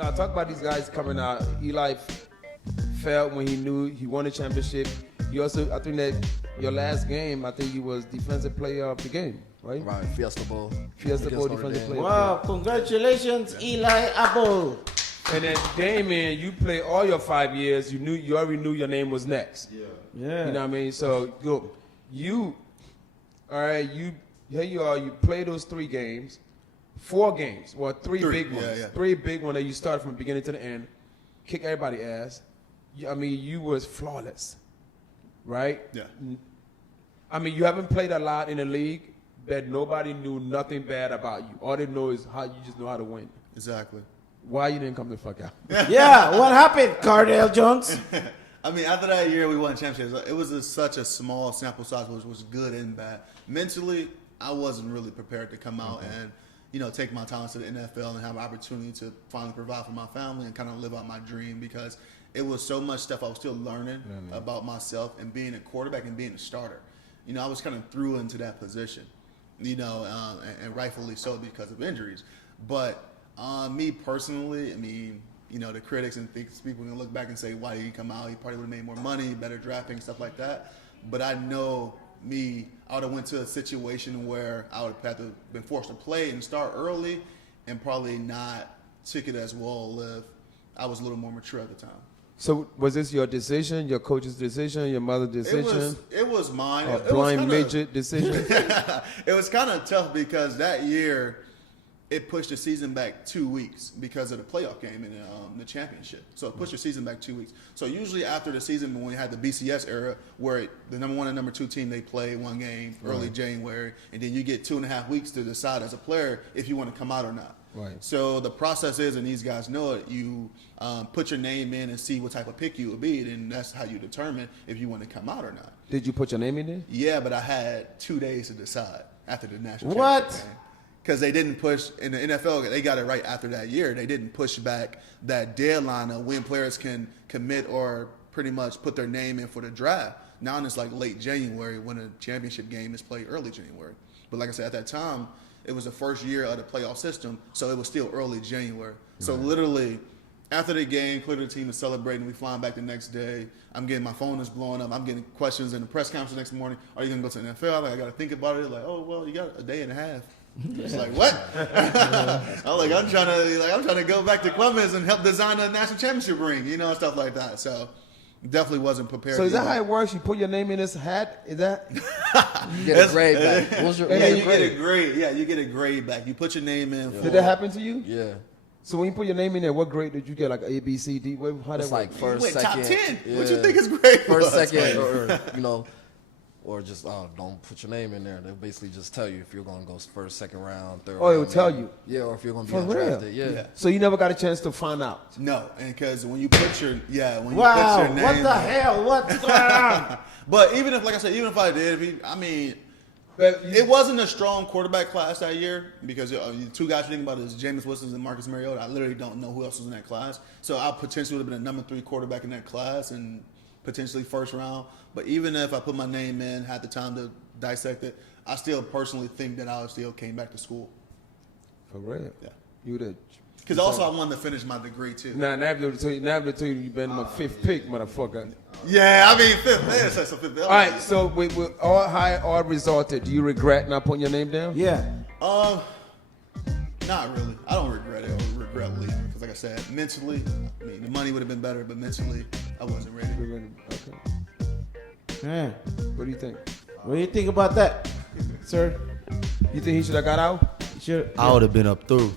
So I talk about these guys coming out. Eli felt when he knew he won a championship. You also, I think that your last game, I think you was defensive player of the game, right? Right, Fiesta Bowl. Fiesta Bowl defensive player. Wow, congratulations, Eli Apple. And then Damon, you played all your 5 years. You already knew your name was next. Yeah. You know what I mean? So here you are. You play those 3 games, 4 games. Well, three big ones. Yeah. 3 big ones that you started from beginning to the end. Kick everybody's ass. You was flawless, right? Yeah. I mean, you haven't played a lot in the league, but nobody knew nothing bad about you. All they know is how you just know how to win. Exactly. Why you didn't come the fuck out? Yeah, what happened, Cardale Jones? I mean, after that year, we won championships. It was such a small sample size, which was good and bad. Mentally, I wasn't really prepared to come out and, take my talents to the NFL and have an opportunity to finally provide for my family and kind of live out my dream because it was so much stuff I was still learning about myself and being a quarterback and being a starter. I was kind of threw into that position, and rightfully so because of injuries. But me personally, I mean, the critics and people can look back and say, why did he come out? He probably would have made more money, better drafting, stuff like that. But I know I would have went to a situation where I would have had to been forced to play and start early and probably not took it as well if I was a little more mature at the time. So was this your decision, your coach's decision, your mother's decision? It was mine. A blind midget decision? It was kind of tough because that year it pushed the season back 2 weeks because of the playoff game and the championship. So it pushed the season back 2 weeks. So usually after the season when we had the BCS era where the number 1 and number 2 team, they play one game early January, and then you get 2.5 weeks to decide as a player if you want to come out or not. Right. So the process is, and these guys know it, you put your name in and see what type of pick you will be, and that's how you determine if you want to come out or not. Did you put your name in there? Yeah, but I had 2 days to decide after the national What? championship game. Because they didn't push, in the NFL, they got it right after that year. They didn't push back that deadline of when players can commit or pretty much put their name in for the draft. Now it's like late January when a championship game is played early January. But like I said, at that time, it was the first year of the playoff system, so it was still early January. So literally, after the game, clearly the team is celebrating, we flying back the next day. I'm getting, my phone is blowing up. I'm getting questions in the press conference the next morning. Are you going to go to the NFL? I got to think about it. Like, oh, well, you got a day and a half. It's like, what? I'm trying to go back to Columbus and help design a national championship ring, stuff like that. So definitely wasn't prepared. So is that how it works? You put your name in this hat? Is that? You get a grade back. You get a grade. Yeah, you get a grade back. You put your name in. Did that happen to you? Yeah. So when you put your name in there, what grade did you get? Like A, B, C, D? How that It's like work? first, Went second. top 10. Yeah. What you think his grade First, was? second, or just don't put your name in there. They'll basically just tell you if you're going to go first, second round, third round. Oh, it will tell you? Yeah, or if you're going to be For real? undrafted. Yeah. So you never got a chance to find out? No, and because when you put your put your name, What the hell? What's going on? But even if I did, it wasn't a strong quarterback class that year because 2 guys you think about is Jameis Winston and Marcus Mariota. I literally don't know who else was in that class. So I potentially would have been a number 3 quarterback in that class and potentially first round. But even if I put my name in, had the time to dissect it, I still personally think that I still came back to school. For real? Yeah. You did. Because also I wanted to finish my degree too. Never tell you you've been my 5th pick, motherfucker. Yeah, I mean 5th. Man, so 5th. All right, so with all high or resulted, do you regret not putting your name down? Yeah. Not really. I don't regret it or regret leaving because, like I said, mentally, the money would have been better, but mentally, I wasn't ready. Okay. Yeah. What do you think? What do you think about that, sir? You think he should have got out? Sure. I would have been up through.